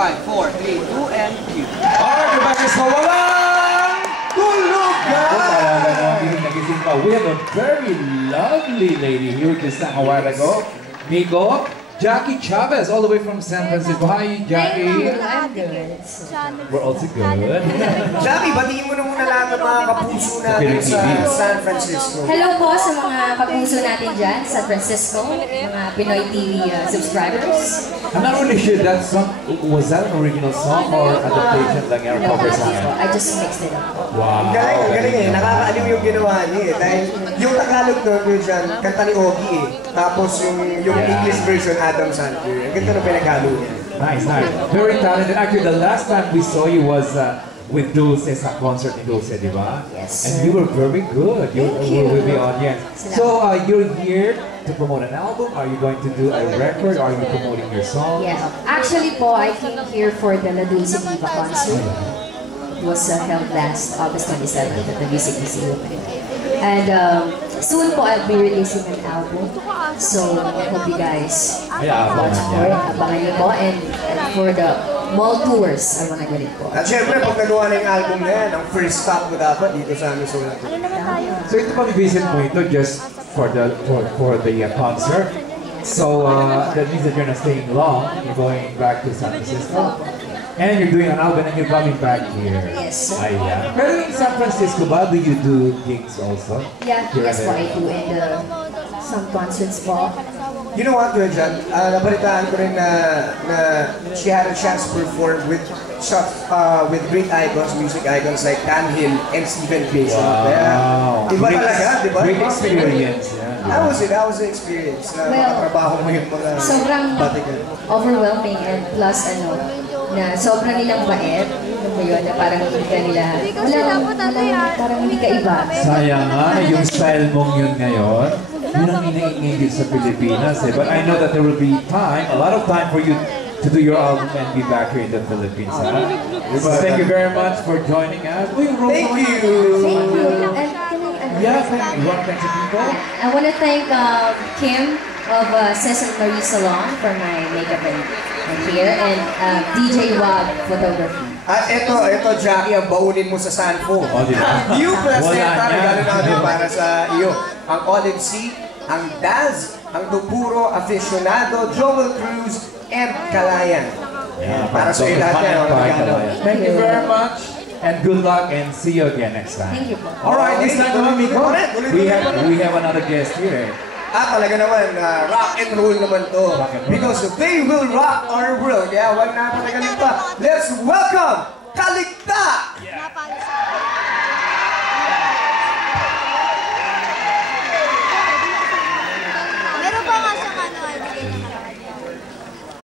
5, 4, 3, 2, and cue. Alright, we're back sa Walang Tulugan! We have a very lovely lady here just a while ago. Nico, Jackie Chavez, all the way from San Francisco. Hi, Jackie. I'm good. We're also good. Jackie, batiin mo na muna lang ang mga kapuso natin sa San Francisco. Hello po sa mga kapuso natin dyan, San Francisco, mga Pinoy TV subscribers. I'm not really sure that song, was that an original song or adaptation lang yung cover song? I just mixed it up. Wow. Ang galing eh. Nakakaaliw yung ginawa niya eh. Dahil yung Tagalog doon dyan, kanta ni Ogie eh. Tapos yung English version, Adam Sandler. Ang ganda na pinaghalo niya. Nice, nice. Very talented. Actually, the last time we saw you was with Dulce sa concert ni Dulce, di ba? Yes, and sir. you were very good. You Thank you. were with the audience. So you're here to promote an album? Are you going to do a record? Are you promoting your song? Yeah. Actually po, I came here for the La Dulce Diva concert. It was held last August 27th at the Music Museum. And soon po, I'll be releasing an album. So, hope you guys watch for it. Abangan niyo po. And for the mall tours, I wanna get it po. At syempre, pag nagawa na yung album na yan, ang first stop mo dapat dito sa amin sulat. So ito pang visit mo ito just for the concert. So that means that you're not staying long. You're going back to San Francisco. And you're doing an album and you're coming back here. Yes. Ayan. Pero in San Francisco ba, do you do gigs also? Yeah, yes po, I do. And some concerts po. You know what, John? Nabalitaan ko rin na she had a chance to perform with great icons, music icons like Dan Hill and Stephen Bass. Wow. Iba talaga, di ba? Great experience. Yeah. That was the experience na makatrabaho mo yung mga Sobrang batigan. overwhelming and plus na sobrang nilang bait. Ano ba yun? Na parang hindi ka nila, parang hindi ka iba. Sayang nga, yung style mong yun ngayon, yun ang iniingigit sa Pilipinas eh. But I know that there will be time, a lot of time for you to do your album and be back here in the Philippines. Huh? Thank you very much for joining us. Thank you! Thank you. And Yeah, thank you. One thanks to people. I want to thank Kim of Cecil Marie Salon for my makeup and hair, and DJ Wab Photography. At ito, Jackie, ang baunin mo sa Sanfo. Oh, di ba? New presenta, Wala regalo na. natin para sa iyo. Ang Olive Sea, ang Daz, ang Tupuro, Aficionado, Joel Cruz, and Kalayan. Yeah, Para sa iyo lahat yan. Thank you very much. And good luck and see you again next time. Thank you po. Alright, this time naman, Miko, we have another guest here. Talaga naman, rock and roll naman to. Because they will rock our world. Kaya wag na patagalin pa. Let's welcome Kalik